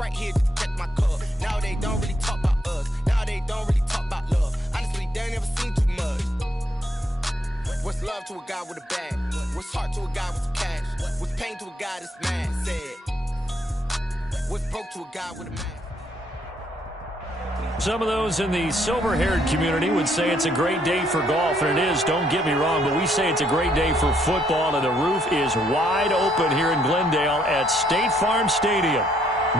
right here to protect my cup. Now they don't really talk about us. Now they don't really talk about love. Honestly, they ain't never seen too much. What's love to a guy with a bag? What's heart to a guy with some cash? What's pain to a guy that's mad? Said. What's broke to a guy with a mask? Some of those in the silver-haired community would say it's a great day for golf, and it is, don't get me wrong, but we say it's a great day for football, and the roof is wide open here in Glendale at State Farm Stadium.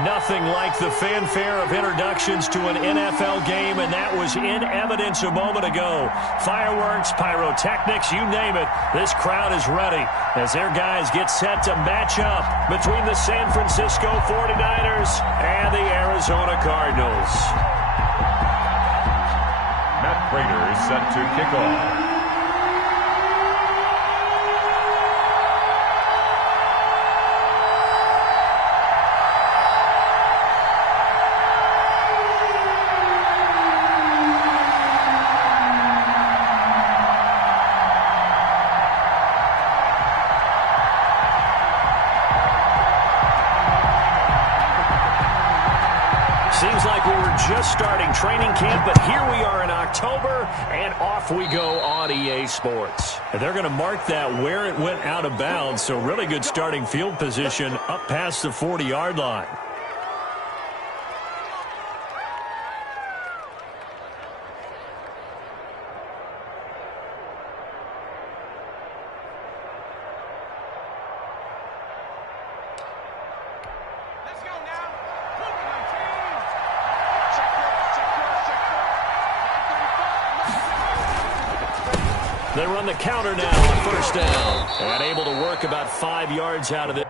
Nothing like the fanfare of introductions to an NFL game, and that was in evidence a moment ago. Fireworks, pyrotechnics, you name it. This crowd is ready as their guys get set to match up between the San Francisco 49ers and the Arizona Cardinals. Matt Prater is set to kick off. Seems like we were just starting training camp, but here we are in October, and off we go on EA Sports. And they're going to mark that where it went out of bounds, so really good starting field position up past the 40-yard line. They run the counter now on first down, and able to work about 5 yards out of it.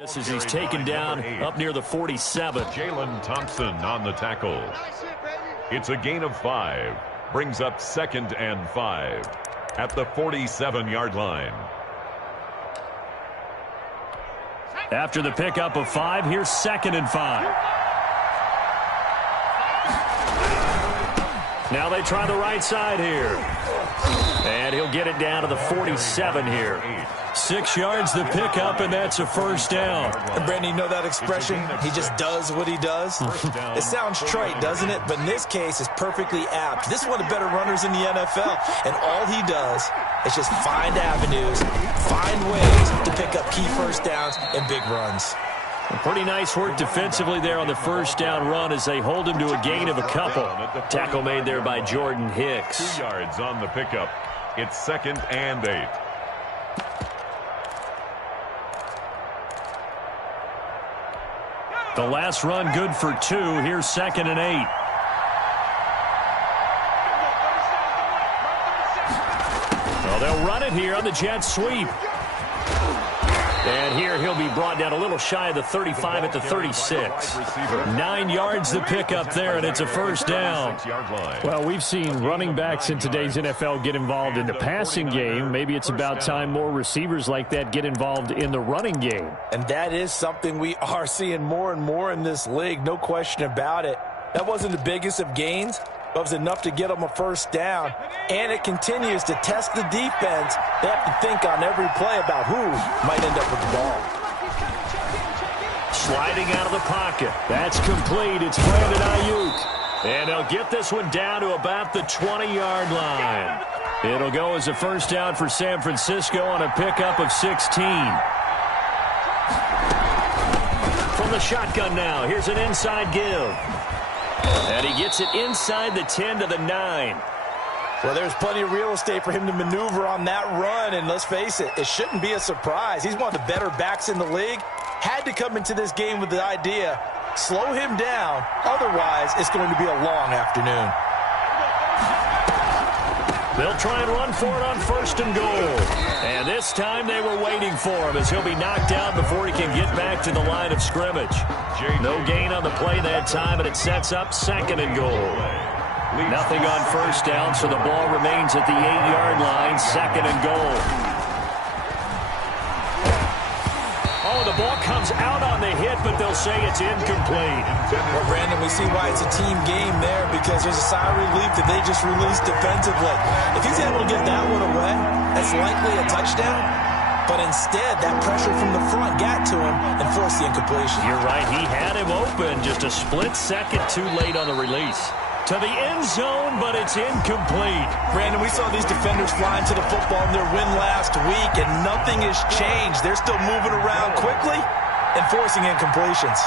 This is he's taken down up near the 47. Jalen Thompson on the tackle. It's a gain of 5. Brings up 2nd and 5 at the 47-yard line. After the pickup of 5, here's 2nd and 5. Now they try the right side here. And he'll get it down to the 47 here. 6 yards the pickup, and that's a first down. And Brandon, you know that expression? He just does what he does. It sounds trite, doesn't it? But in this case, it's perfectly apt. This is one of the better runners in the NFL, and all he does is just find avenues, find ways to pick up key first downs and big runs. Pretty nice work defensively there on the first down run as they hold him to a gain of a couple. Tackle made there by Jordan Hicks. 2 yards on the pickup. It's 2nd and 8. The last run good for 2. Here's 2nd and 8. Well, they'll run it here on the jet sweep. And here he'll be brought down a little shy of the 35 at the 36. 9 yards the pickup there, and it's a first down. Well, we've seen running backs in today's NFL get involved in the passing game. Maybe it's about time more receivers like that get involved in the running game. And that is something we are seeing more and more in this league, no question about it. That wasn't the biggest of gains, but it was enough to get them a first down. And it continues to test the defense. They have to think on every play about who might end up with the ball. Sliding out of the pocket. That's complete. It's Brandon Ayuk. And they'll get this one down to about the 20-yard line. It'll go as a first down for San Francisco on a pickup of 16. From the shotgun now, here's an inside give. And he gets it inside the 10 to the 9. Well, there's plenty of real estate for him to maneuver on that run, and let's face it, it shouldn't be a surprise. He's one of the better backs in the league. Had to come into this game with the idea, slow him down, otherwise it's going to be a long afternoon. They'll try and run for it on 1st and goal. And this time they were waiting for him as he'll be knocked down before he can get back to the line of scrimmage. No gain on the play that time, and it sets up 2nd and goal. Nothing on first down, so the ball remains at the 8-yard line, 2nd and goal. Oh, the ball comes out on the hit, but they'll say it's incomplete. Well, Brandon, we see why it's a team game there, because there's a sigh of relief that they just released defensively. If he's able to get that one away, that's likely a touchdown. But instead, that pressure from the front got to him and forced the incompletion. You're right. He had him open, just a split second too late on the release. To the end zone, but it's incomplete. Brandon, we saw these defenders flying to the football in their win last week, and nothing has changed. They're still moving around quickly and forcing incompletions.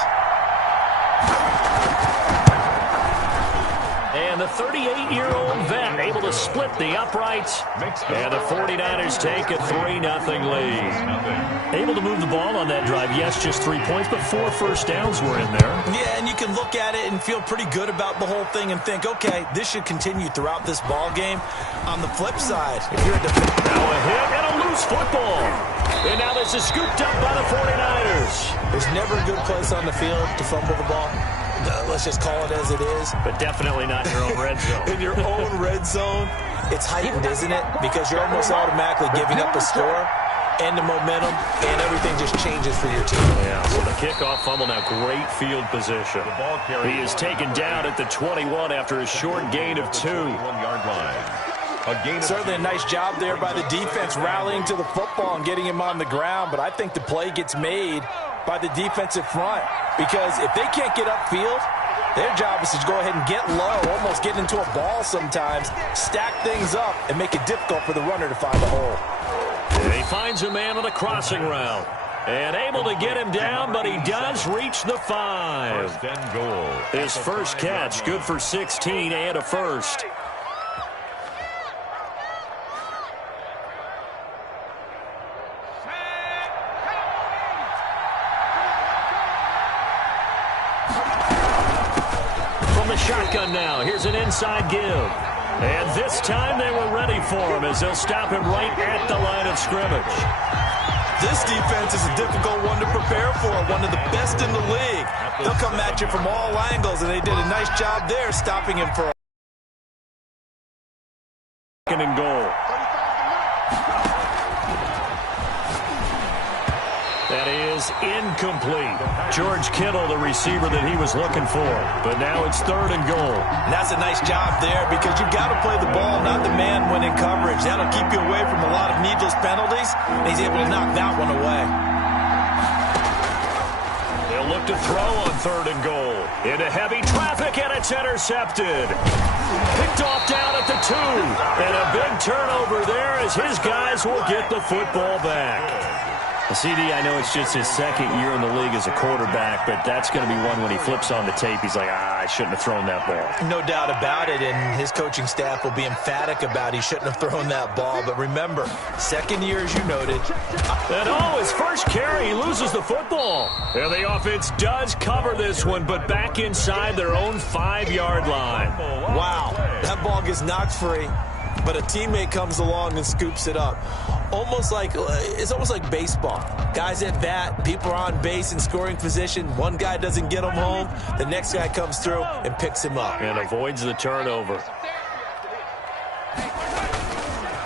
And the 38-year-old vet able to split the uprights. And the 49ers take a 3-0 lead. Able to move the ball on that drive. Yes, just 3 points, but 4 first downs were in there. Yeah, and you can look at it and feel pretty good about the whole thing and think, okay, this should continue throughout this ball game. On the flip side, if you're a defender... Now a hit and a loose football. And now this is scooped up by the 49ers. There's never a good place on the field to fumble the ball. Let's just call it as it is. But definitely not in your own red zone. In your own red zone, it's heightened, isn't it? Because you're almost automatically giving up a score and the momentum, and everything just changes for your team. Yeah, so the kickoff fumble, now great field position. He is taken down at the 21 after a short gain of 2. 1-yard line. Certainly a nice job there by the defense rallying to the football and getting him on the ground, but I think the play gets made by the defensive front, because if they can't get upfield, their job is to go ahead and get low, almost get into a ball sometimes, stack things up, and make it difficult for the runner to find a hole. And he finds a man on the crossing route. And able to get him down, but he does reach the 5. 1st and goal. His first catch, good for 16 and a first. From the shotgun now, here's an inside give. And this time they were ready for him as they'll stop him right at the line of scrimmage. This defense is a difficult one to prepare for, one of the best in the league. They'll come at you from all angles, and they did a nice job there stopping him for a second and goal. That is incomplete. George Kittle, the receiver that he was looking for. But now it's third and goal. And that's a nice job there because you've got to play the ball, not the man when in coverage. That'll keep you away from a lot of needless penalties. And he's able to knock that one away. They'll look to throw on third and goal. Into heavy traffic, and it's intercepted. Picked off down at the 2. And a big turnover there as his guys will get the football back. CD, I know it's just his second year in the league as a quarterback, but that's going to be one when he flips on the tape. He's like, I shouldn't have thrown that ball. No doubt about it, and his coaching staff will be emphatic about he shouldn't have thrown that ball. But remember, second year, as you noted. And his first carry, he loses the football. And the offense does cover this one, but back inside their own 5-yard line. Wow, that ball gets knocked free, but a teammate comes along and scoops it up. It's almost like baseball. Guys at bat, people are on base in scoring position. One guy doesn't get him home. The next guy comes through and picks him up. And avoids the turnover.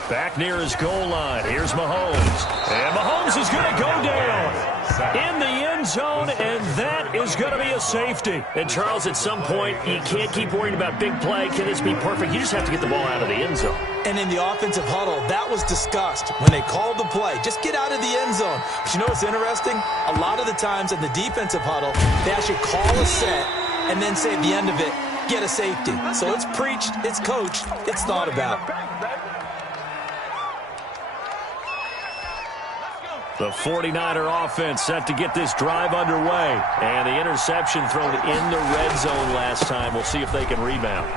Back near his goal line. Here's Mahomes. And Mahomes is going to go down in the end zone, and that is going to be a safety. And, Charles, at some point, you can't keep worrying about big play. Can this be perfect? You just have to get the ball out of the end zone. And in the offensive huddle, that was discussed when they called the play. Just get out of the end zone. But you know what's interesting? A lot of the times in the defensive huddle, they actually call a set and then say at the end of it, get a safety. So it's preached, it's coached, it's thought about. The 49er offense set to get this drive underway. And the interception thrown in the red zone last time. We'll see if they can rebound.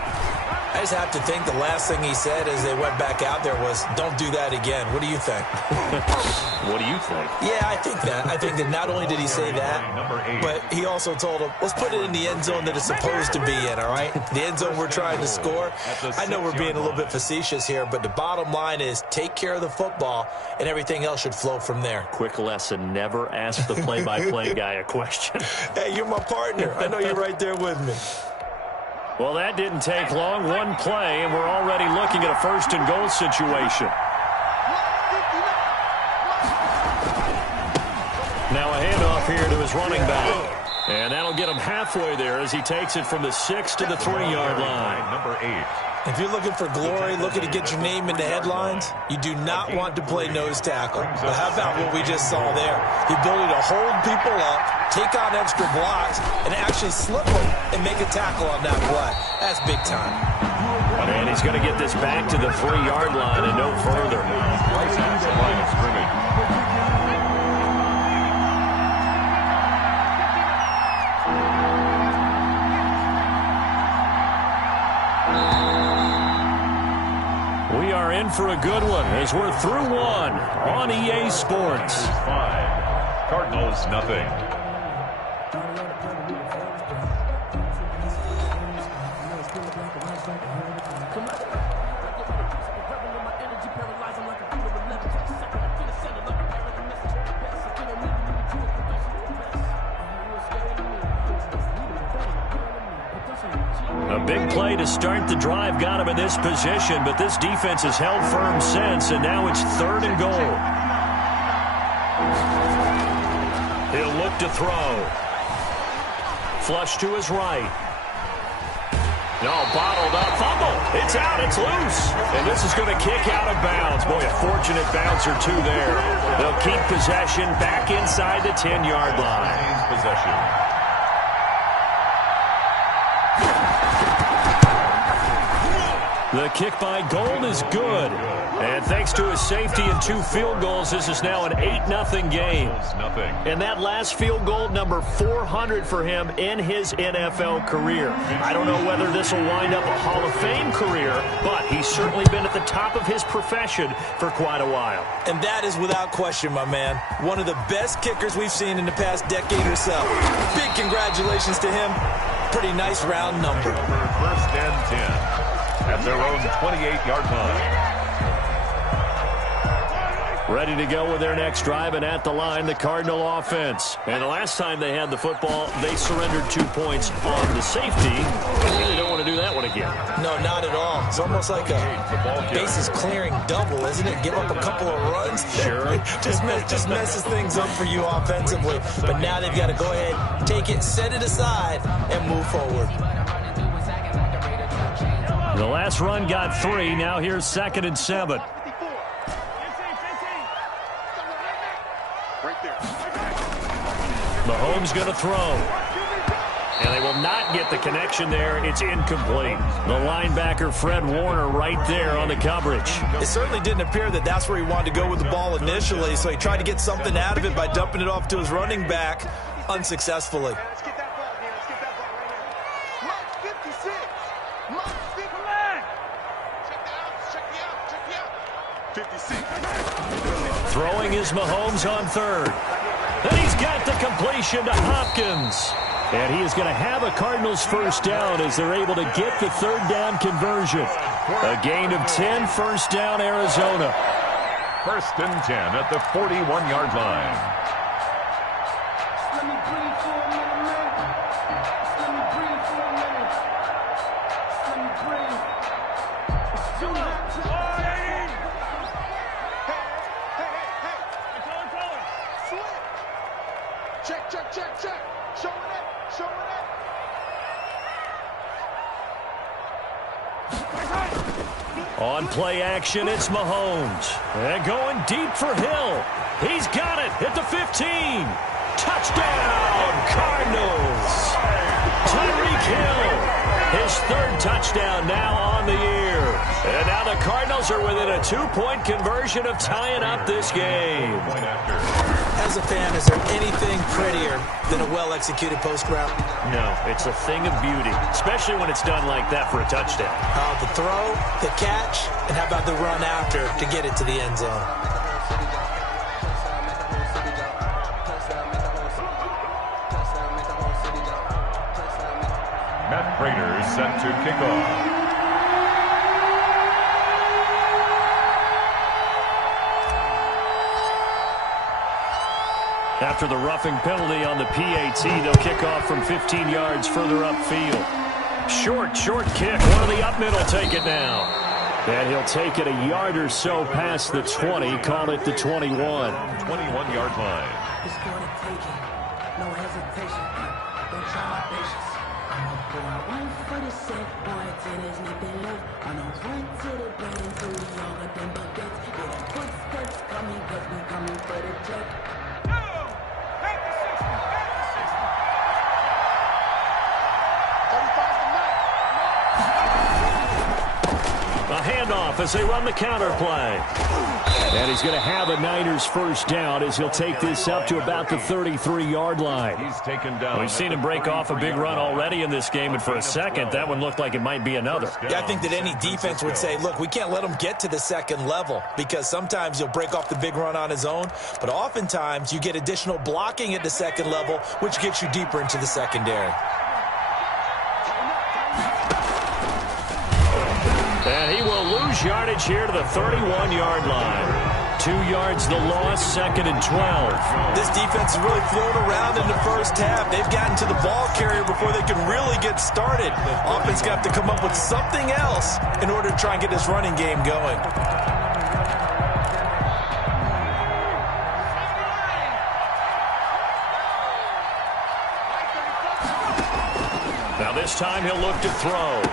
I just have to think the last thing he said as they went back out there was, don't do that again. What do you think? What do you think? Yeah, I think that. I think that not only did he say that, but he also told him, let's put it in the end zone that it's supposed to be in, all right? The end zone we're trying to score. I know we're being a little bit facetious here, but the bottom line is take care of the football, and everything else should flow from there. Quick lesson, never ask the play-by-play guy a question. Hey, you're my partner. I know you're right there with me. Well, that didn't take long. One play, and we're already looking at a first-and-goal situation. Now a handoff here to his running back. And that'll get him halfway there as he takes it from the 6 to the 3-yard line. Number 8. If you're looking for glory, looking to get your name into headlines, you do not want to play nose tackle. But how about what we just saw there? The ability to hold people up, take on extra blocks, and actually slip them and make a tackle on that play. That's big time. And he's going to get this back to the 3-yard line and no further. Right at the line of scrimmage. We are in for a good one as we're through one on EA Sports. 5. Cardinals, nothing. A big play to start the drive got him in this position, but this defense has held firm since, and now it's third and goal. He'll look to throw. Flush to his right. No, bottled up. Fumble. It's out. It's loose. And this is going to kick out of bounds. Boy, a fortunate bounce or two there. They'll keep possession back inside the 10-yard line. Possession. The kick by Gold is good. And thanks to his safety and 2 field goals, this is now an 8-0 game. And that last field goal, number 400 for him in his NFL career. I don't know whether this will wind up a Hall of Fame career, but he's certainly been at the top of his profession for quite a while. And that is without question, my man. One of the best kickers we've seen in the past decade or so. Big congratulations to him. Pretty nice round number. First and 10. At their own 28-yard line. Ready to go with their next drive, and at the line, the Cardinal offense. And the last time they had the football, they surrendered 2 points on the safety. They really don't want to do that one again. No, not at all. It's almost like a bases clearing double, isn't it? Give up a couple of runs. Sure. just messes things up for you offensively. But now they've got to go ahead, take it, set it aside, and move forward. The last run got 3. Now here's 2nd and 7. Mahomes going to throw. And they will not get the connection there. It's incomplete. The linebacker, Fred Warner, right there on the coverage. It certainly didn't appear that that's where he wanted to go with the ball initially, so he tried to get something out of it by dumping it off to his running back unsuccessfully. Let's get that ball, Dan. Let's get that ball right here. Mark 56. Mark 56. Check the out. 56. Throwing is Mahomes on 3rd. And he's got the completion to Hopkins. And he is going to have a Cardinals first down as they're able to get the 3rd down conversion. A gain of 10, first down, Arizona. 1st and 10 at the 41-yard line. Let me breathe for a minute, man. Let me breathe for a minute. Let me breathe. It's too hot to hey. Swing. Check. Showing it. On play action, it's Mahomes. And going deep for Hill. He's got it at the 15. Touchdown, Cardinals. Tyreek Hill, his 3rd touchdown now on the year. And now the Cardinals are within a 2-point conversion of tying up this game. As a fan, is there anything prettier than a well-executed post route? No, it's a thing of beauty, especially when it's done like that for a touchdown. The throw, the catch, and how about the run after to get it to the end zone? Matt Prater is set to kick off. After the roughing penalty on the PAT, they'll kick off from 15 yards further upfield. Short kick. One of the up middle take it now. And he'll take it a yard or so past the 20, call it the 21. 21-yard line. It's gonna take it. No hesitation. Don't try my patience. I'm a boy, one for the set, boy, till there's nothing left. I'm a one to the brain, until we all got them buckets. Yeah, the footsteps coming, cause we coming for the check. A handoff as they run the counter play. And he's going to have a Niners first down as he'll take this up to about the 33-yard line. He's taken down. We've seen him break off a big run already in this game, and for a second, that one looked like it might be another. Yeah, I think that any defense would say, look, we can't let him get to the 2nd level because sometimes he'll break off the big run on his own, but oftentimes you get additional blocking at the 2nd level, which gets you deeper into the secondary. And he will lose yardage here to the 31-yard line. 2 yards the loss, 2nd and 12. This defense has really flown around in the first half. They've gotten to the ball carrier before they can really get started. Offense going to have to come up with something else in order to try and get this running game going. Now this time he'll look to throw.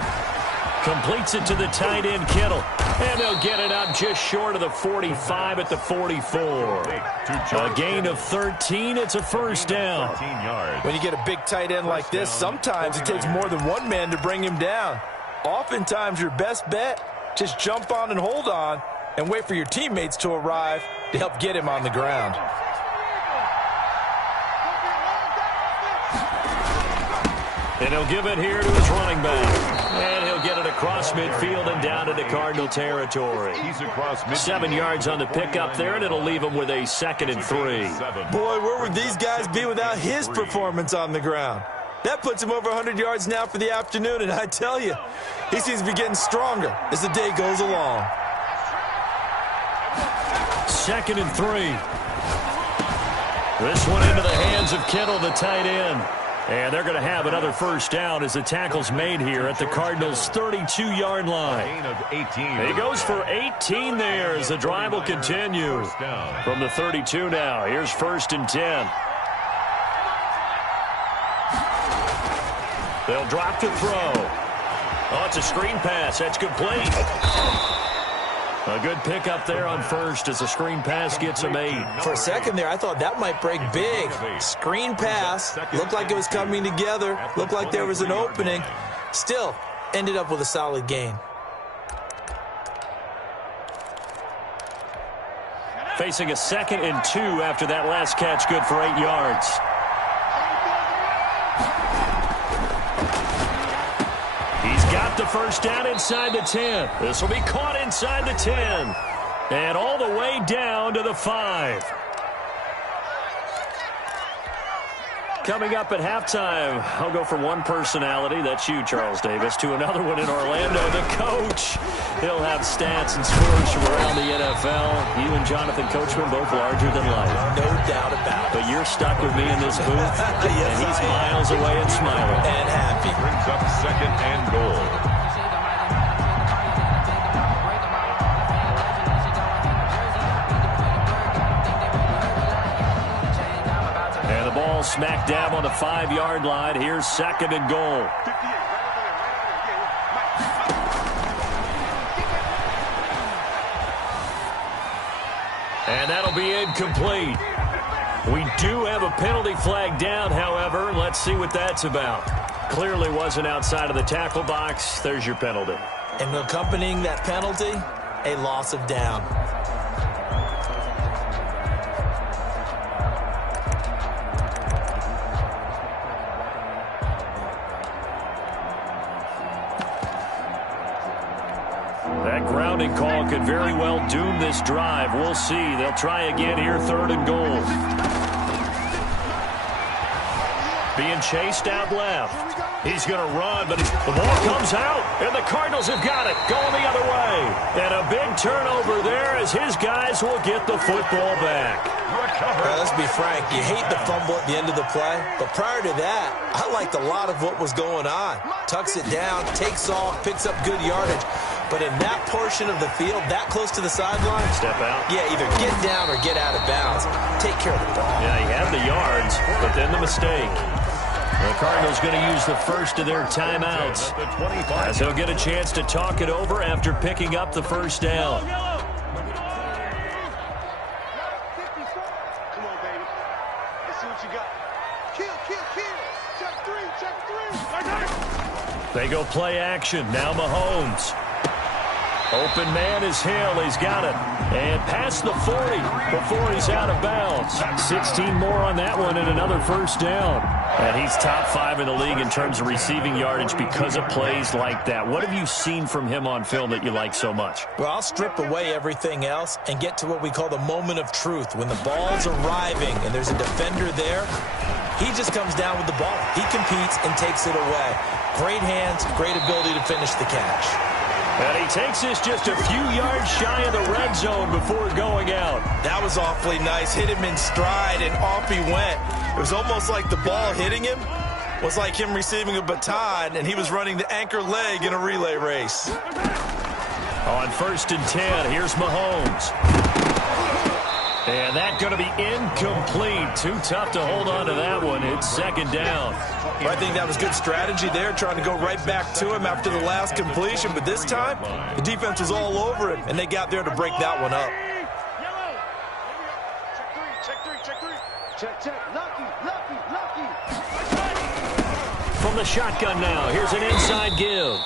Completes it to the tight end, Kittle. And they'll get it up just short of the 45 at the 44. A gain of 13. It's a first down. When you get a big tight end like this, sometimes it takes more than one man to bring him down. Oftentimes, your best bet, just jump on and hold on and wait for your teammates to arrive to help get him on the ground. And he'll give it here to his running back. And he'll get it across midfield and down into Cardinal territory. He's across midfield. 7 yards on the pickup there, and it'll leave him with a 2nd and 3. Boy, where would these guys be without his performance on the ground? That puts him over 100 yards now for the afternoon, and I tell you, he seems to be getting stronger as the day goes along. 2nd and 3. This one into the hands of Kittle, the tight end. And they're going to have another first down as the tackle's made here at the Cardinals' 32-yard line. He goes for 18 there as the drive will continue. From the 32 now, here's 1st and 10. They'll drop to throw. Oh, it's a screen pass. That's complete. A good pickup there on 1st as the screen pass gets him 8. For a second there, I thought that might break big. Screen pass. Looked like it was coming together. Looked like there was an opening. Still, ended up with a solid gain. Facing a 2nd and 2 after that last catch, good for 8 yards. He's got the first down inside the 10. This will be caught inside the 10. And all the way down to the 5. Coming up at halftime, I'll go from one personality, that's you, Charles Davis, to another one in Orlando, the coach. He'll have stats and scores from around the NFL. You and Jonathan Coachman, both larger than life. No doubt about it. But you're stuck with me in this booth, yes, and he's miles away and smiling. And happy. Brings up 2nd and goal. Smack dab on the 5-yard line. Here's 2nd and goal. And that'll be incomplete. We do have a penalty flag down, however. Let's see what that's about. Clearly wasn't outside of the tackle box. There's your penalty. And accompanying that penalty, a loss of down. That grounding call could very well doom this drive. We'll see. They'll try again here, 3rd and goal. Being chased out left. He's going to run, but the ball comes out, and the Cardinals have got it, going the other way. And a big turnover there as his guys will get the football back. Well, let's be frank. You hate the fumble at the end of the play, but prior to that, I liked a lot of what was going on. Tucks it down, takes off, picks up good yardage. But in that portion of the field, that close to the sideline, step out. Yeah, either get down or get out of bounds. Take care of the ball. Yeah, he had the yards, but then the mistake. The Cardinals going to use the first of their timeouts as they'll get a chance to talk it over after picking up the first down. They go play action. Now Mahomes. Open man is Hill. He's got it. And past the 40 before he's out of bounds. 16 more on that one and another first down. And he's top 5 in the league in terms of receiving yardage because of plays like that. What have you seen from him on film that you like so much? Well, I'll strip away everything else and get to what we call the moment of truth. When the ball's arriving and there's a defender there, he just comes down with the ball. He competes and takes it away. Great hands, great ability to finish the catch. And he takes this just a few yards shy of the red zone before going out. That was awfully nice. Hit him in stride, and off he went. It was almost like the ball hitting him was like him receiving a baton, and he was running the anchor leg in a relay race. On 1st and 10, here's Mahomes. And that's going to be incomplete. Too tough to hold on to that one. It's 2nd down. Well, I think that was good strategy there, trying to go right back to him after the last completion. But this time, the defense was all over him, and they got there to break that one up. From the shotgun now, here's an inside give.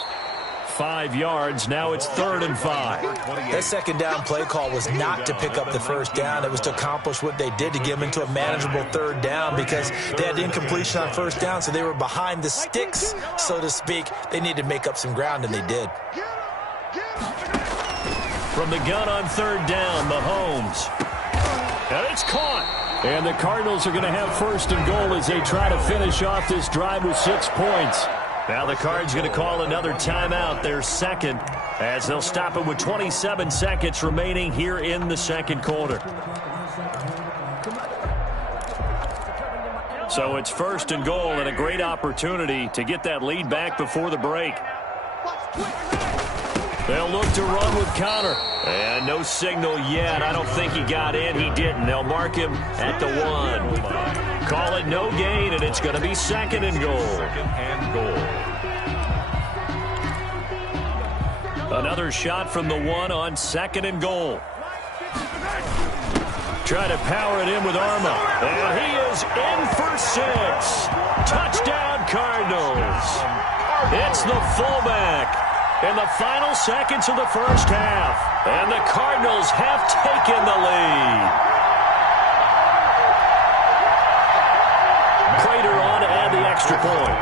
5 yards. Now it's 3rd and 5. That 2nd down play call was not to pick up the first down. It was to accomplish what they did to get them into a manageable 3rd down because they had incompletion on 1st down, so they were behind the sticks, so to speak. They needed to make up some ground, and they did. From the gun on 3rd down, Mahomes. And it's caught. And the Cardinals are going to have 1st and goal as they try to finish off this drive with 6 points. Now the Cards going to call another timeout, their second, as they'll stop it with 27 seconds remaining here in the second quarter. So it's 1st and goal and a great opportunity to get that lead back before the break. They'll look to run with Connor. And no signal yet. I don't think he got in. He didn't. They'll mark him at the 1. Call it no gain, and it's going to be 2nd and goal. 2nd and goal. Another shot from the 1 on 2nd and goal. Try to power it in with Arma. And he is in for 6. Touchdown, Cardinals. It's the fullback in the final seconds of the first half. And the Cardinals have taken the lead. Prater on to add the extra point.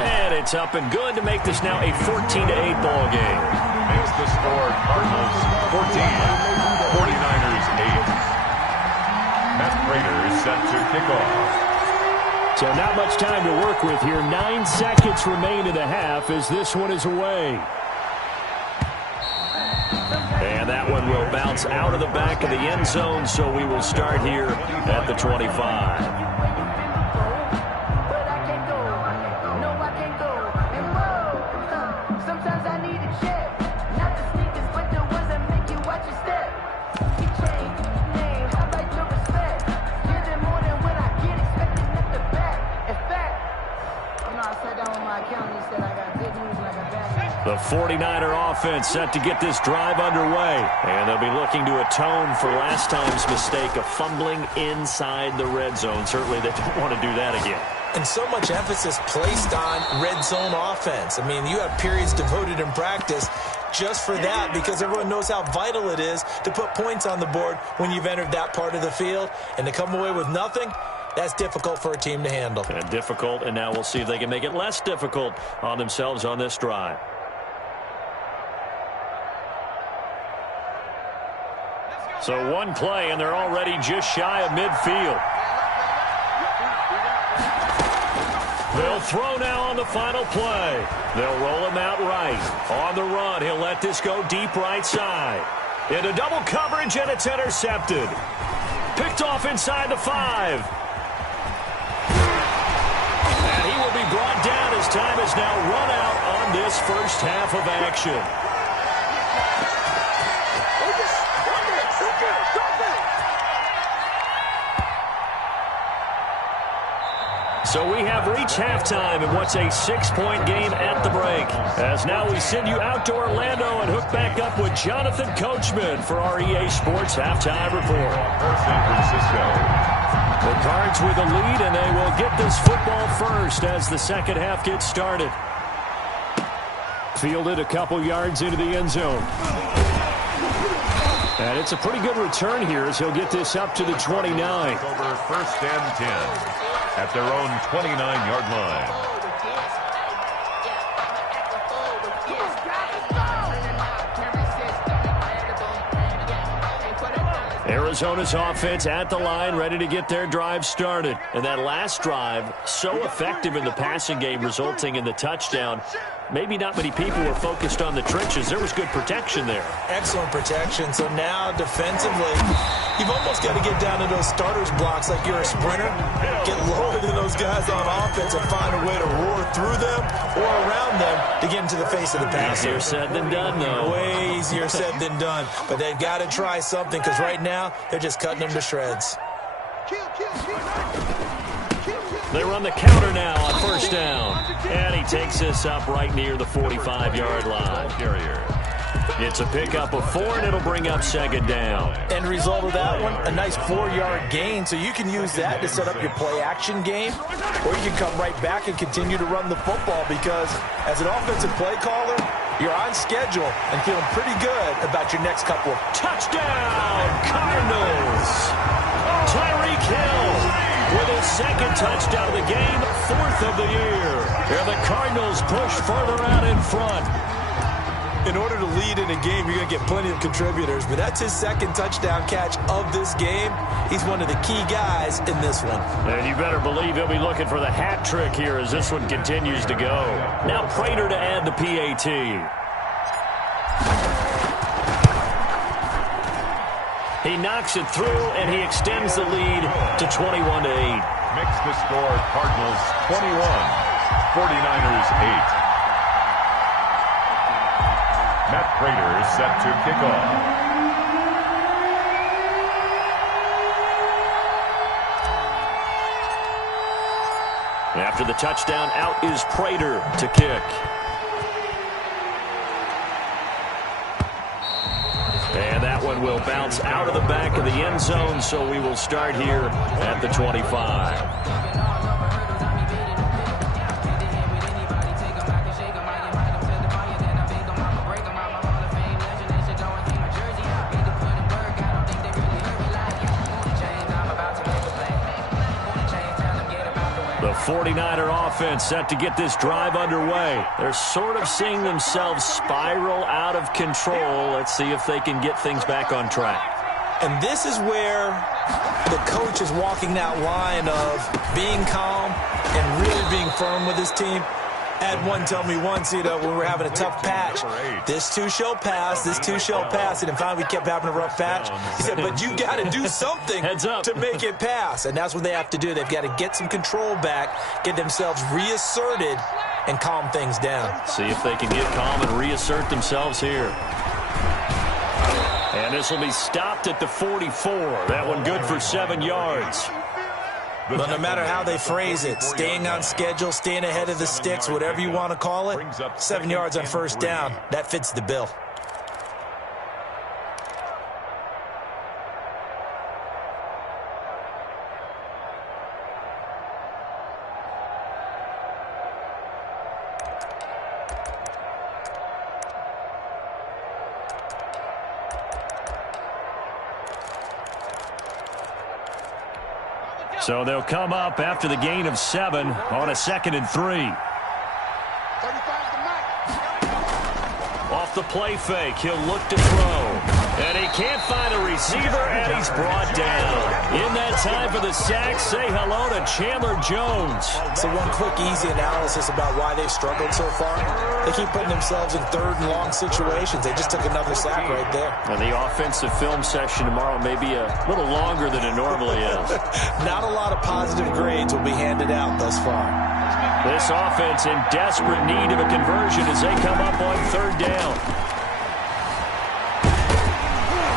And it's up and good to make this now a 14-8 ball game. Makes the score Cardinals 14, 49ers 8. Matt Prater is set to kick off. So not much time to work with here. 9 seconds remain in the half as this one is away. And that one will bounce out of the back of the end zone, so we will start here at the 25. The 49er offense set to get this drive underway. And they'll be looking to atone for last time's mistake of fumbling inside the red zone. Certainly they don't want to do that again. And so much emphasis placed on red zone offense. I mean, you have periods devoted in practice just for that because everyone knows how vital it is to put points on the board when you've entered that part of the field. And to come away with nothing, that's difficult for a team to handle. And difficult, and now we'll see if they can make it less difficult on themselves on this drive. So one play, and they're already just shy of midfield. They'll throw now on the final play. They'll roll him out right. On the run, he'll let this go deep right side. Into double coverage, and it's intercepted. Picked off inside the 5. And he will be brought down as time is now run out on this first half of action. So we have reached halftime in what's a 6-point game at the break. As now we send you out to Orlando and hook back up with Jonathan Coachman for our EA Sports Halftime Report. San Francisco. The Cards with a lead, and they will get this football first as the second half gets started. Fielded a couple yards into the end zone. And it's a pretty good return here as he'll get this up to the 29. Over 1st and 10. At their own 29-yard line. Arizona's offense at the line, ready to get their drive started. And that last drive, so effective in the passing game, resulting in the touchdown. Maybe not many people were focused on the trenches. There was good protection there. Excellent protection. So now defensively, you've almost got to get down to those starters blocks like you're a sprinter. Get lower than those guys on offense and find a way to roar through them or around them to get into the face of the passer. Easier said than done, though. Way easier said than done. But they've got to try something because right now they're just cutting them to shreds. They run the counter now on 1st down. And he takes this up right near the 45-yard line. It's a pickup of 4, and it'll bring up 2nd down. End result of that one, a nice 4-yard gain. So you can use that to set up your play-action game, or you can come right back and continue to run the football because as an offensive play caller, you're on schedule and feeling pretty good about your next couple of touchdown Cardinals. Tyreek Hill with his 2nd touchdown of the game, 4th of the year. And the Cardinals push further out in front. In order to lead in a game, you're going to get plenty of contributors, but that's his second touchdown catch of this game. He's one of the key guys in this one. And you better believe he'll be looking for the hat trick here as this one continues to go. Now Prater to add the PAT. He knocks it through, and he extends the lead to 21-8. Makes the score Cardinals 21, 49ers 8. Matt Prater is set to kick off. After the touchdown, out is Prater to kick. And that one will bounce out of the back of the end zone, so we will start here at the 25. The 49er offense set to get this drive underway. They're sort of seeing themselves spiral out of control. Let's see if they can get things back on track. And this is where the coach is walking that line of being calm and really being firm with his team. Had one tell me once, when we're having a tough patch, this too shall pass, this too shall pass. And finally we kept having a rough patch. He said, but you got to do something to make it pass. And that's what they have to do. They've got to get some control back, get themselves reasserted, and calm things down. See if they can get calm and reassert themselves here. And this will be stopped at the 44. That one good for 7 yards. But no matter how they phrase it, staying on schedule, staying ahead of the sticks, whatever you want to call it, 7 yards on first down, that fits the bill. So they'll come up after the gain of 7 on a 2nd and 3. Off the play fake, he'll look to throw. And he can't find a receiver, and he's brought down. In that time for the sack, say hello to Chandler Jones. So one quick, easy analysis about why they've struggled so far. They keep putting themselves in 3rd and long situations. They just took another sack right there. And the offensive film session tomorrow may be a little longer than it normally is. Not a lot of positive grades will be handed out thus far. This offense in desperate need of a conversion as they come up on 3rd down.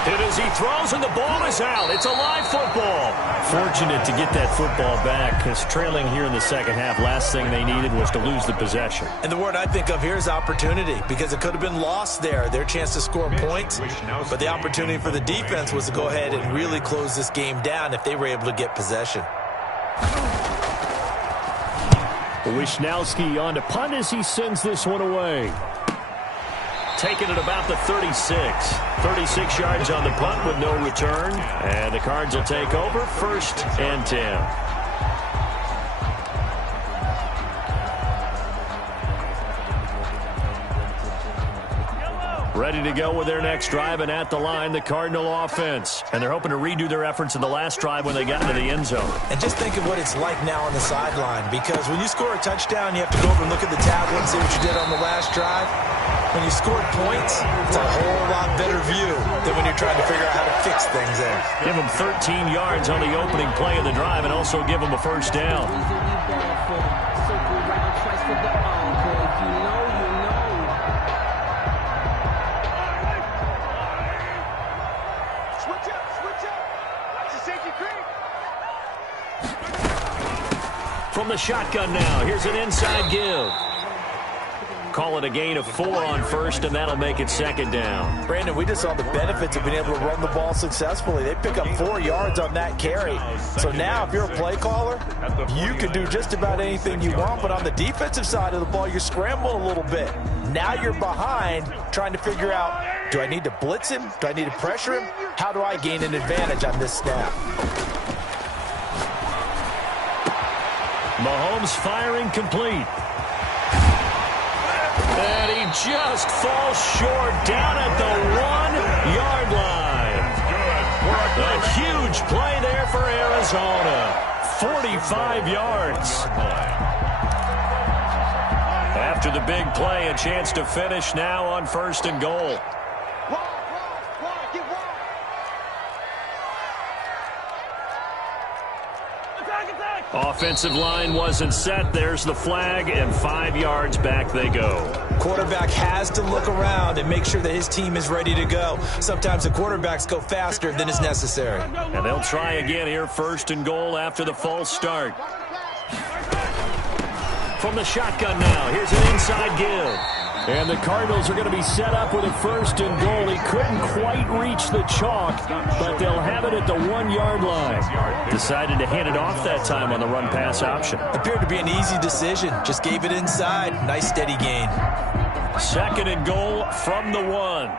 Hit as he throws, and the ball is out. It's a live football. Fortunate to get that football back, because trailing here in the second half, last thing they needed was to lose the possession. And the word I think of here is opportunity, because it could have been lost there, their chance to score points. But the opportunity for the defense was to go ahead and really close this game down if they were able to get possession. Wishnowski on to punt as he sends this one away. Taken at about the 36. 36 yards on the punt with no return. And the Cards will take over 1st and 10. Ready to go with their next drive, and at the line, the Cardinal offense. And they're hoping to redo their efforts in the last drive when they got into the end zone. And just think of what it's like now on the sideline, because when you score a touchdown, you have to go over and look at the tablet and see what you did on the last drive. When you scored points, it's a whole lot better view than when you're trying to figure out how to fix things there. Give them 13 yards on the opening play of the drive and also give them a first down. From the shotgun now, here's an inside give. Call it a gain of 4 on 1st, and that'll make it 2nd down. Brandon, we just saw the benefits of being able to run the ball successfully. They pick up 4 yards on that carry. So now if you're a play caller, you can do just about anything you want, but on the defensive side of the ball, you're scrambling a little bit. Now you're behind trying to figure out, do I need to blitz him? Do I need to pressure him? How do I gain an advantage on this snap? Mahomes firing complete. And he just falls short down at the 1-yard line. A huge play there for Arizona. 45 yards. After the big play, a chance to finish now on 1st and goal. Offensive line wasn't set. There's the flag, and 5 yards back they go. Quarterback has to look around and make sure that his team is ready to go. Sometimes the quarterbacks go faster than is necessary. And they'll try again here, 1st and goal after the false start. From the shotgun now, here's an inside give. And the Cardinals are going to be set up with a 1st and goal. He couldn't quite reach the chalk, but they'll have it at the 1-yard line. Decided to hand it off that time on the run-pass option. Appeared to be an easy decision. Just gave it inside. Nice steady gain. 2nd and goal from the 1.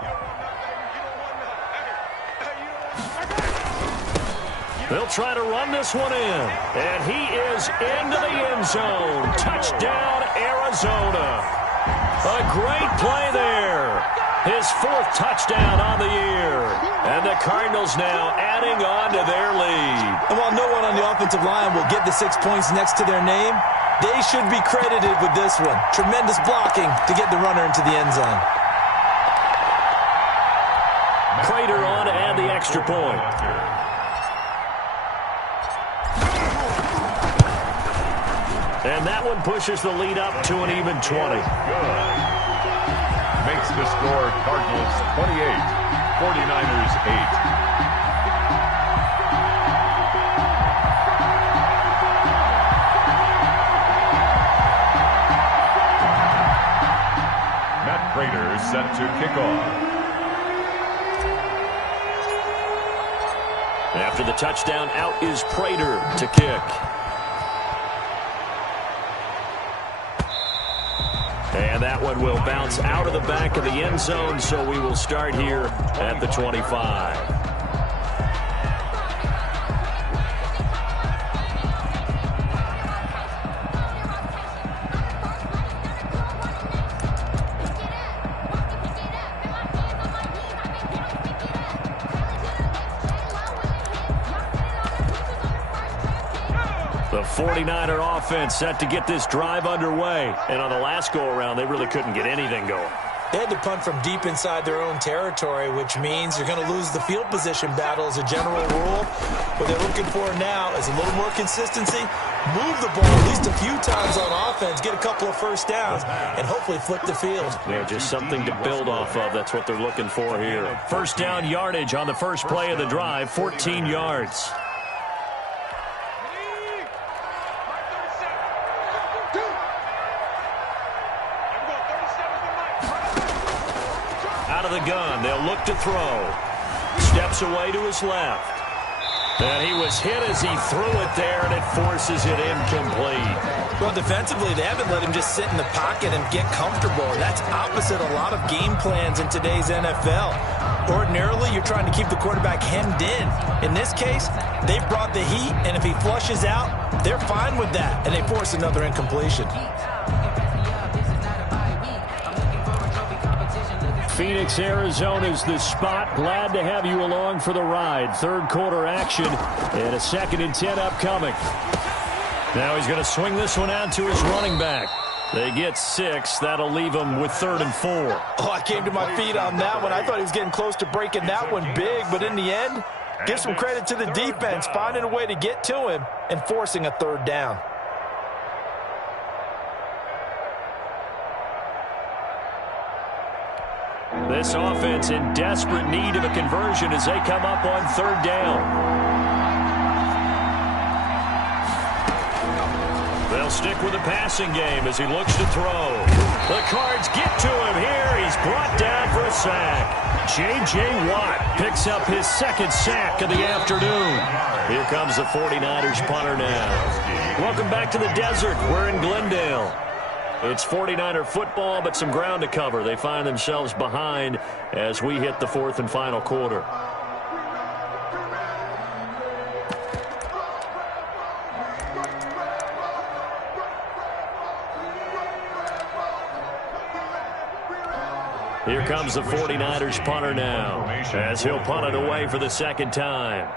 They'll try to run this one in. And he is into the end zone. Touchdown, Arizona. A great play there. His 4th touchdown on the year. And the Cardinals now adding on to their lead. And while no one on the offensive line will get the 6 points next to their name, they should be credited with this one. Tremendous blocking to get the runner into the end zone. Prater on to add the extra point. And that one pushes the lead up to an even 20. Good. Makes the score Cardinals 28, 49ers 8. Matt Prater set to kick off. After the touchdown, out is Prater to kick. And that one will bounce out of the back of the end zone, so we will start here at the 25. The 49er offense set to get this drive underway. And on the last go-around, they really couldn't get anything going. They had to punt from deep inside their own territory, which means you're going to lose the field position battle as a general rule. What they're looking for now is a little more consistency, move the ball at least a few times on offense, get a couple of 1st downs, and hopefully flip the field. Yeah, just something to build off of. That's what they're looking for here. 1st down yardage on the first play of the drive, 14 yards. Out of the gun, they'll look to throw. Steps away to his left. And he was hit as he threw it there, and it forces it incomplete. Well, defensively, they haven't let him just sit in the pocket and get comfortable. That's opposite a lot of game plans in today's NFL. Ordinarily, you're trying to keep the quarterback hemmed in. In this case, they've brought the heat, and if he flushes out, they're fine with that, and they force another incompletion. Phoenix, Arizona's the spot. Glad to have you along for the ride. 3rd quarter action and a 2nd and 10 upcoming. Now he's going to swing this one out to his running back. They get 6. That'll leave him with 3rd and 4. Oh, I came to my feet on that one. I thought he was getting close to breaking that one big, but in the end, give some credit to the defense, finding a way to get to him and forcing a 3rd down. This offense in desperate need of a conversion as they come up on 3rd down. They'll stick with the passing game as he looks to throw. The Cards get to him here. He's brought down for a sack. J.J. Watt picks up his 2nd sack of the afternoon. Here comes the 49ers punter now. Welcome back to the desert. We're in Glendale. It's 49er football, but some ground to cover. They find themselves behind as we hit the 4th and final quarter. Here comes the 49ers punter now, as he'll punt it away for the second time.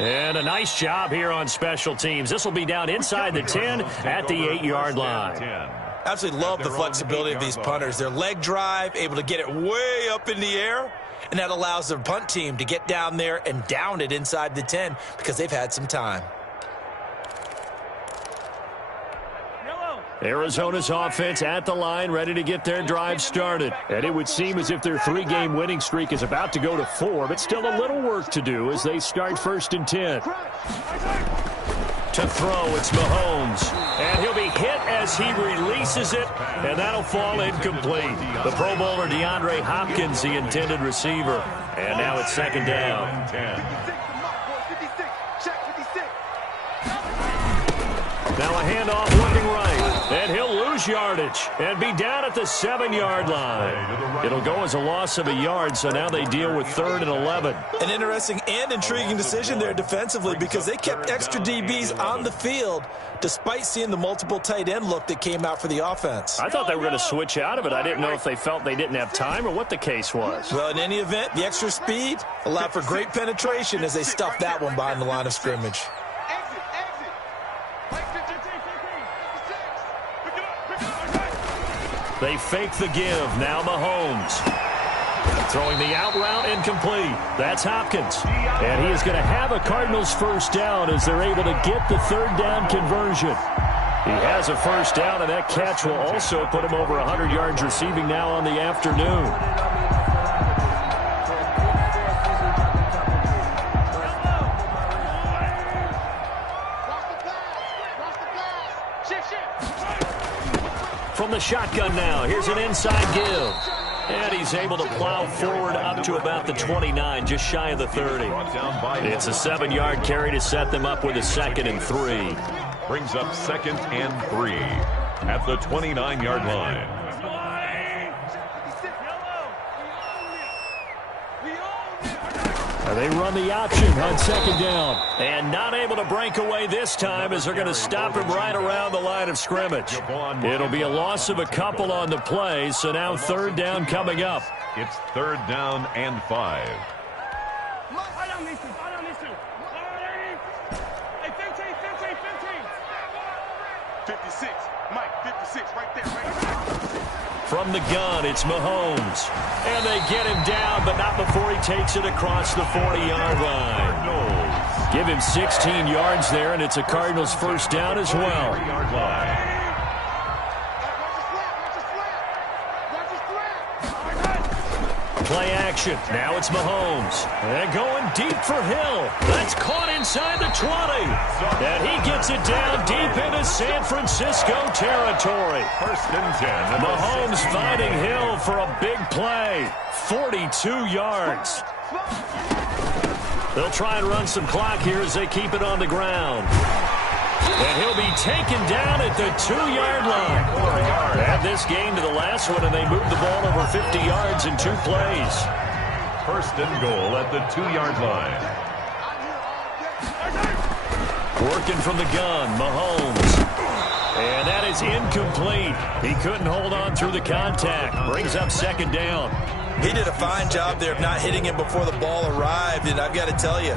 And a nice job here on special teams. This will be down inside the 10 at the 8-yard line. Absolutely love the flexibility of these punters. Their leg drive, able to get it way up in the air, and that allows their punt team to get down there and down it inside the 10 because they've had some time. Arizona's offense at the line, ready to get their drive started. And it would seem as if their 3-game winning streak is about to go to 4, but still a little work to do as they start 1st and 10. To throw, it's Mahomes. And he'll be hit as he releases it, and that'll fall incomplete. The Pro Bowler DeAndre Hopkins, the intended receiver. And now it's 2nd down. Now a handoff looking right, and he'll lose yardage and be down at the 7-yard line. It'll go as a loss of a yard, so now they deal with 3rd and 11. An interesting and intriguing decision there defensively because they kept extra DBs on the field despite seeing the multiple tight end look that came out for the offense. I thought they were going to switch out of it. I didn't know if they felt they didn't have time or what the case was. Well, in any event, the extra speed allowed for great penetration as they stuffed that one behind the line of scrimmage. They fake the give. Now Mahomes. Throwing the out route incomplete. That's Hopkins. And he is going to have a Cardinals 1st down as they're able to get the 3rd down conversion. He has a 1st down, and that catch will also put him over 100 yards receiving now on the afternoon. From the shotgun now, here's an inside give. And he's able to plow forward up to about the 29, just shy of the 30. It's a 7-yard carry to set them up with a 2nd and 3. Brings up 2nd and 3 at the 29-yard line. They run the option on 2nd down. And not able to break away this time as they're going to stop him right around the line of scrimmage. It'll be a loss of a couple on the play, so now 3rd down coming up. It's 3rd down and 5. From the gun, it's Mahomes. And they get him down, but not before he takes it across the 40-yard line. Give him 16 yards there, and it's a Cardinals 1st down as well. Play action. Now it's Mahomes. And going deep for Hill. That's caught inside the 20. And he gets it down deep into San Francisco territory. 1st and 10. Mahomes finding Hill for a big play. 42 yards. They'll try and run some clock here as they keep it on the ground. And he'll be taken down at the 2-yard line. Add this game to the last one, and they moved the ball over 50 yards in 2 plays. 1st and goal at the 2-yard line. Working from the gun, Mahomes. And that is incomplete. He couldn't hold on through the contact. Brings up 2nd down. He did a fine job there of not hitting him before the ball arrived, and I've got to tell you,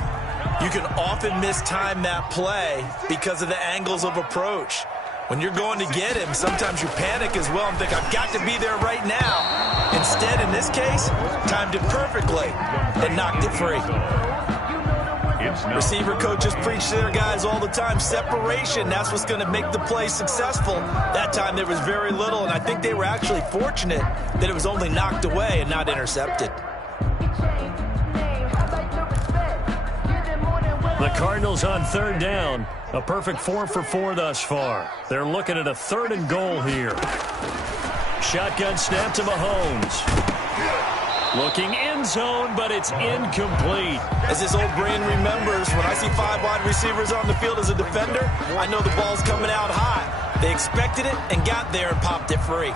you can often mistime that play because of the angles of approach. When you're going to get him, sometimes you panic as well and think, I've got to be there right now. Instead, in this case, timed it perfectly and knocked it free. Receiver coaches preach to their guys all the time, separation, that's what's going to make the play successful. That time there was very little, and I think they were actually fortunate that it was only knocked away and not intercepted. The Cardinals on 3rd down. A perfect 4 for 4 thus far. They're looking at a 3rd and goal here. Shotgun snap to Mahomes. Looking end zone, but it's incomplete. As his old brain remembers, when I see 5 wide receivers on the field as a defender, I know the ball's coming out hot. They expected it and got there and popped it free.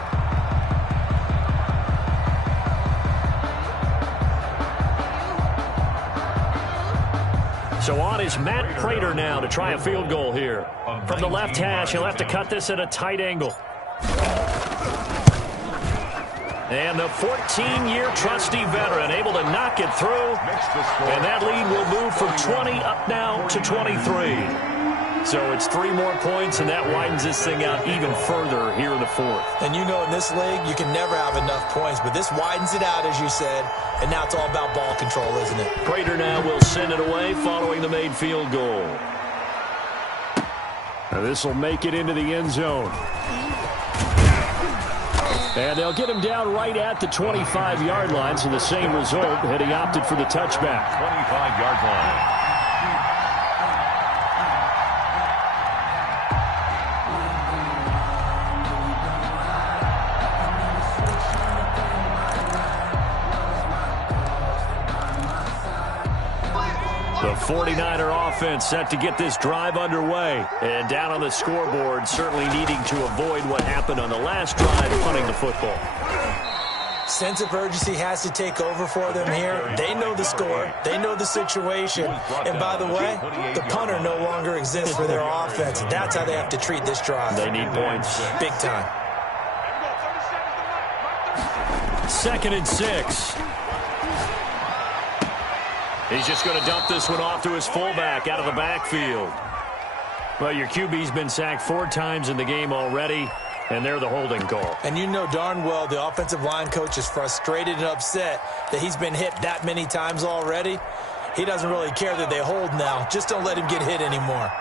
So on is Matt Prater now to try a field goal here. From the left hash, he'll have to cut this at a tight angle. And the 14-year trusty veteran able to knock it through. And that lead will move from 20 up now to 23. So it's 3 more points, and that widens this thing out even further here in the fourth. And you know in this league, you can never have enough points, but this widens it out, as you said, and now it's all about ball control, isn't it? Prater now will send it away following the made field goal. This will make it into the end zone. And they'll get him down right at the 25-yard line, so the same result had he opted for the touchback. 25-yard line. The 49er offense set to get this drive underway. And down on the scoreboard, certainly needing to avoid what happened on the last drive, punting the football. Sense of urgency has to take over for them here. They know the score. They know the situation. And by the way, the punter no longer exists for their offense. That's how they have to treat this drive. They need points. Big time. 2nd and 6. He's just going to dump this one off to his fullback out of the backfield. Well, your QB's been sacked 4 times in the game already, and they're the holding call. And you know darn well the offensive line coach is frustrated and upset that he's been hit that many times already. He doesn't really care that they hold now. Just don't let him get hit anymore.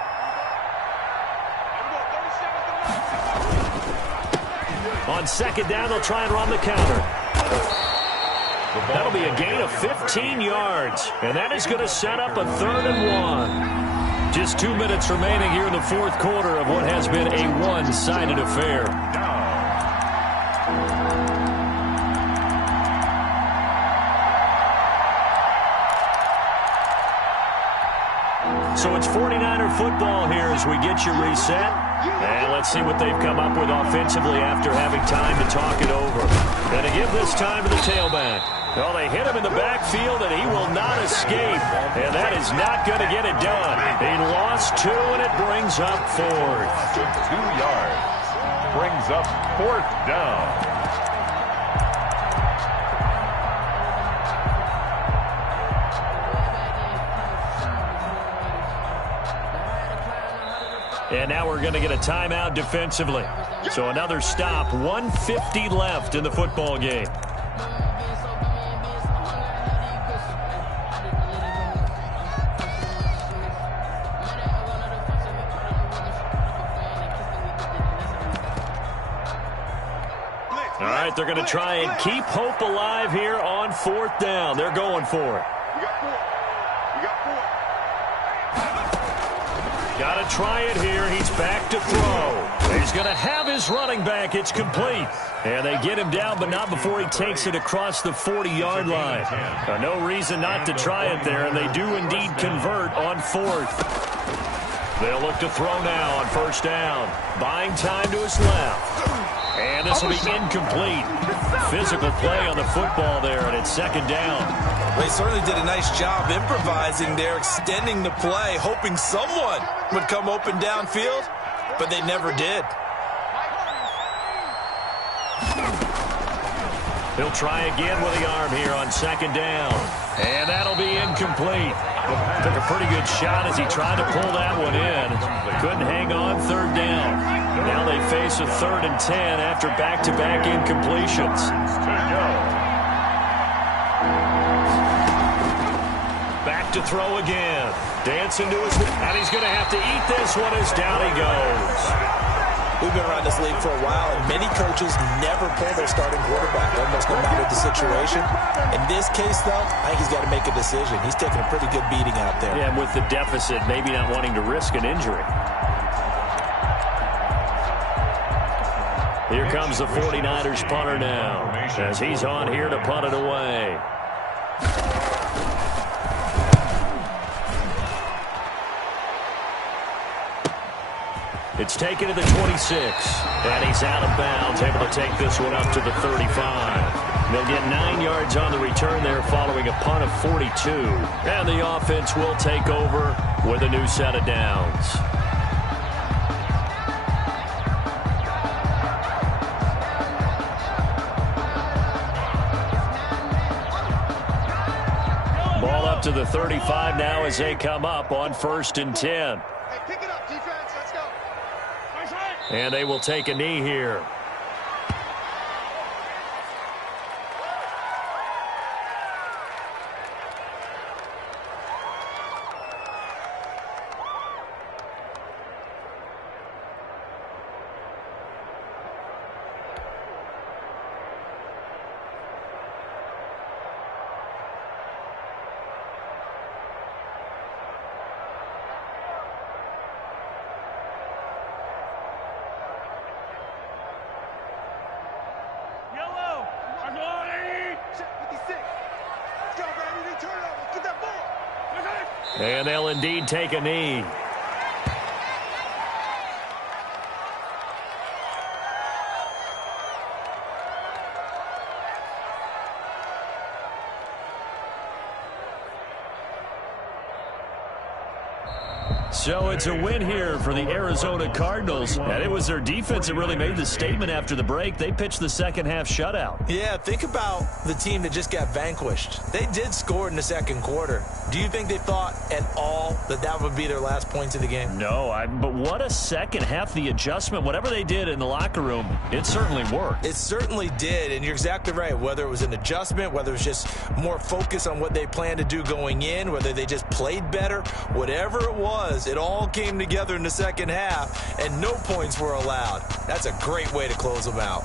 On 2nd down, they'll try and run the counter. That'll be a gain of 15 yards, and that is going to set up a 3rd and 1. Just 2 minutes remaining here in the fourth quarter of what has been a one-sided affair. So it's 49er football here as we get you reset. And let's see what they've come up with offensively after having time to talk it over. And to give this time to the tailback. Well, they hit him in the backfield, and he will not escape. And that is not going to get it done. He lost 2, and it brings up 4th. 2 yards. Brings up 4th down. And now we're going to get a timeout defensively. So another stop, 1:50 left in the football game. All right, they're going to try and keep hope alive here on 4th down. They're going for it. Got to try it here. He's back to throw. He's going to have his running back. It's complete. And they get him down, but not before he takes it across the 40-yard line. No reason not to try it there, and they do indeed convert on 4th. They'll look to throw now on 1st down. Buying time to his left. And this will be incomplete. Physical play on the football there, and it's 2nd down. They certainly did a nice job improvising there, extending the play, hoping someone would come open downfield, but they never did. He'll try again with the arm here on 2nd down. And that'll be incomplete. Took a pretty good shot as he tried to pull that one in. Couldn't hang on 3rd down. Now they face a 3rd and 10 after back-to-back incompletions. Back to throw again. Dancing to his... And he's going to have to eat this one as down he goes. We've been around this league for a while, and many coaches never pull their starting quarterback, almost no matter the situation. In this case, though, I think he's got to make a decision. He's taking a pretty good beating out there. Yeah, and with the deficit, maybe not wanting to risk an injury. Here comes the 49ers punter now, as he's on here to punt it away. It's taken to the 26, and he's out of bounds, able to take this one up to the 35. They'll get 9 yards on the return there following a punt of 42. And the offense will take over with a new set of downs. Ball up to the 35 now as they come up on 1st and 10. Hey, pick it up, defense. Let's go. And they will take a knee here. And they'll indeed take a knee. So it's a win here for the Arizona Cardinals, and it was their defense that really made the statement after the break. They pitched the second half shutout. Yeah, think about the team that just got vanquished. They did score in the second quarter. Do you think they thought at all that that would be their last points of the game? No, but what a second half. The adjustment, whatever they did in the locker room, it certainly worked. It certainly did, and you're exactly right. Whether it was an adjustment, whether it was just more focus on what they planned to do going in, whether they just played better, whatever it was, it all came together in the second half, and no points were allowed. That's a great way to close them out.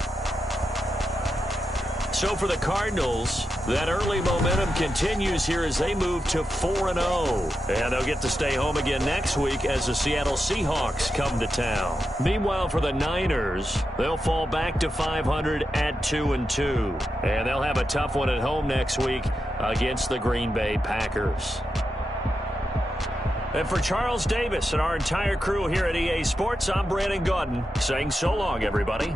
So for the Cardinals, that early momentum continues here as they move to 4-0. And they'll get to stay home again next week as the Seattle Seahawks come to town. Meanwhile, for the Niners, they'll fall back to 500 at 2-2. And they'll have a tough one at home next week against the Green Bay Packers. And for Charles Davis and our entire crew here at EA Sports, I'm Brandon Gaudin saying so long, everybody.